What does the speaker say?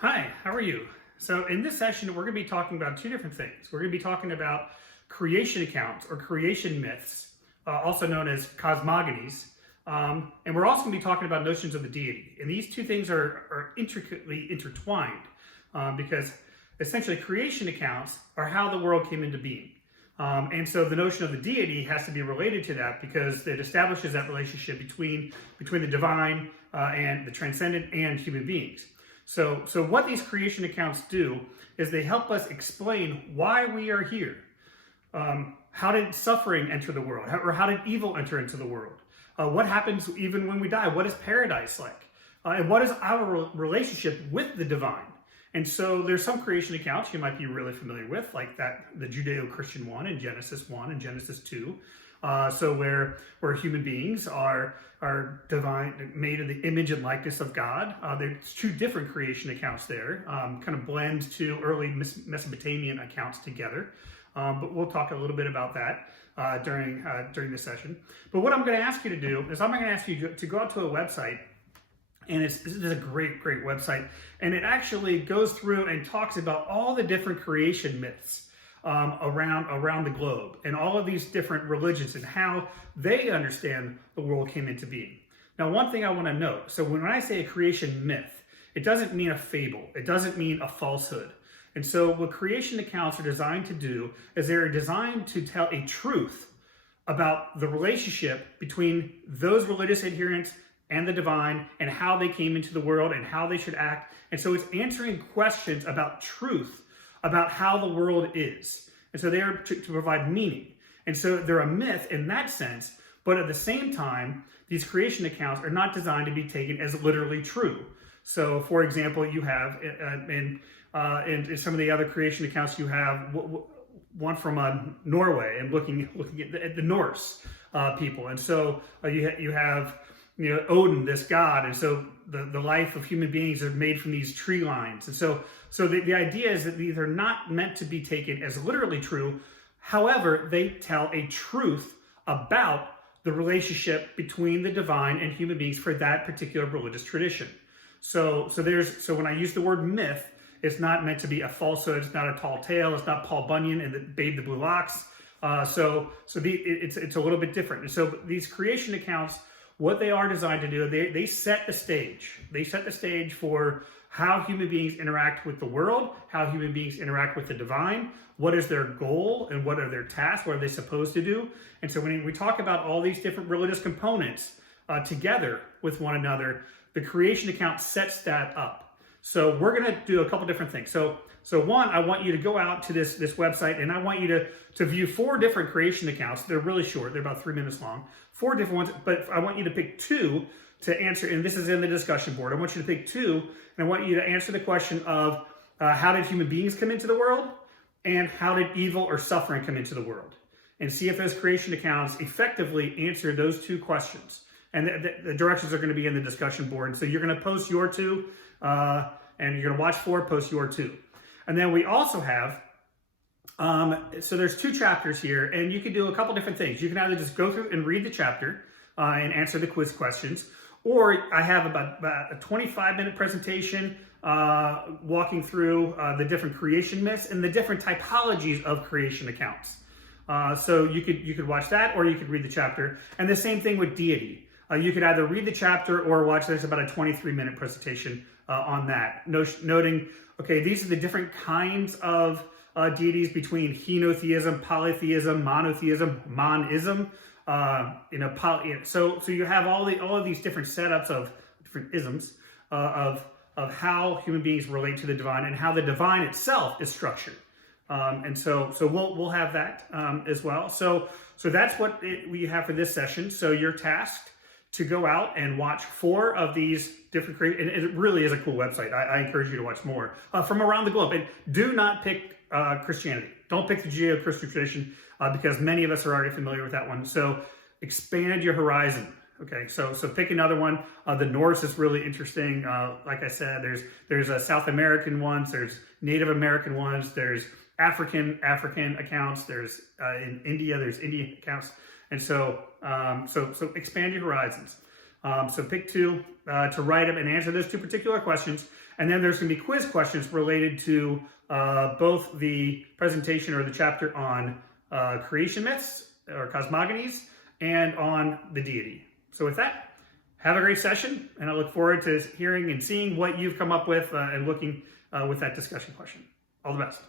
Hi, how are you? So in this session, we're going to be talking about two different things. We're going to be talking about creation accounts or creation myths, also known as cosmogonies. And we're also going to be talking about notions of the deity. And these two things are intricately intertwined because essentially creation accounts are how the world came into being. And so the notion of the deity has to be related to that because it establishes that relationship between the divine and the transcendent and human beings. So what these creation accounts do is they help us explain why we are here. How did suffering enter the world? Or how did evil enter into the world? What happens even when we die? What is paradise like? And what is our relationship with the divine? And so there's some creation accounts you might be really familiar with, like the Judeo-Christian one in Genesis 1 and Genesis 2. So where human beings are divine, made in the image and likeness of God. There's two different creation accounts there, kind of blend two early Mesopotamian accounts together. But we'll talk a little bit about that during this session. But what I'm going to ask you to do is I'm going to ask you to go out to a website. And this is a great website. And it actually goes through and talks about all the different creation myths around the globe and all of these different religions and how they understand the world came into being. Now, one thing I want to note, so when I say a creation myth, it doesn't mean a fable. It doesn't mean a falsehood. And so what creation accounts are designed to do is they're designed to tell a truth about the relationship between those religious adherents and the divine and how they came into the world and how they should act. And so it's answering questions about truth, about how the world is. And so they are to provide meaning. And so they're a myth in that sense, but at the same time, these creation accounts are not designed to be taken as literally true. So for example, you have in some of the other creation accounts, you have one from Norway and looking at the Norse people. And so you have Odin, this god, and so the life of human beings are made from these tree lines. And so the idea is that these are not meant to be taken as literally true. However, they tell a truth about the relationship between the divine and human beings for that particular religious tradition. So when I use the word myth, it's not meant to be a falsehood. It's not a tall tale. It's not Paul Bunyan and the Babe the Blue Ox. It's a little bit different. And so these creation accounts, what they are designed to do, they set the stage. They set the stage for how human beings interact with the world, how human beings interact with the divine, what is their goal and what are their tasks, what are they supposed to do. And so when we talk about all these different religious components together with one another, the creation account sets that up. So we're going to do a couple different things. So one, I want you to go out to this website and I want you to view 4 different creation accounts. They're really short. They're about 3 minutes long. 4 different ones, but I want you to pick 2 to answer, and this is in the discussion board. I want you to pick 2, and I want you to answer the question of how did human beings come into the world, and how did evil or suffering come into the world? And see if those creation accounts effectively answer those 2 questions. And the directions are going to be in the discussion board. And so you're going to post your 2, and you're going to watch 4, post your 2. And then we also have, so there's 2 chapters here, and you can do a couple different things. You can either just go through and read the chapter and answer the quiz questions, or I have about a 25-minute presentation walking through the different creation myths and the different typologies of creation accounts. So you could watch that, or you could read the chapter. And the same thing with deity. You could either read the chapter or watch. There's about a 23-minute presentation on that, noting, okay, these are the different kinds of deities between henotheism, polytheism, monotheism, monism. So you have all of these different setups of different isms of how human beings relate to the divine and how the divine itself is structured. And so we'll have that as well. So that's what we have for this session. So you're tasked to go out and watch 4 of these different and it really is a cool website. I encourage you to watch more from around the globe. And do not pick Christianity. Don't pick the Judeo-Christian tradition because many of us are already familiar with that one. So expand your horizon. Okay, so pick another one. The Norse is really interesting. Like I said, there's South American ones, there's Native American ones, there's African accounts, there's in India, there's Indian accounts. And so expand your horizons. So pick two to write them and answer those two particular questions. And then there's going to be quiz questions related to both the presentation or the chapter on creation myths or cosmogonies and on the deity. So with that, have a great session, and I look forward to hearing and seeing what you've come up with and looking with that discussion question. All the best.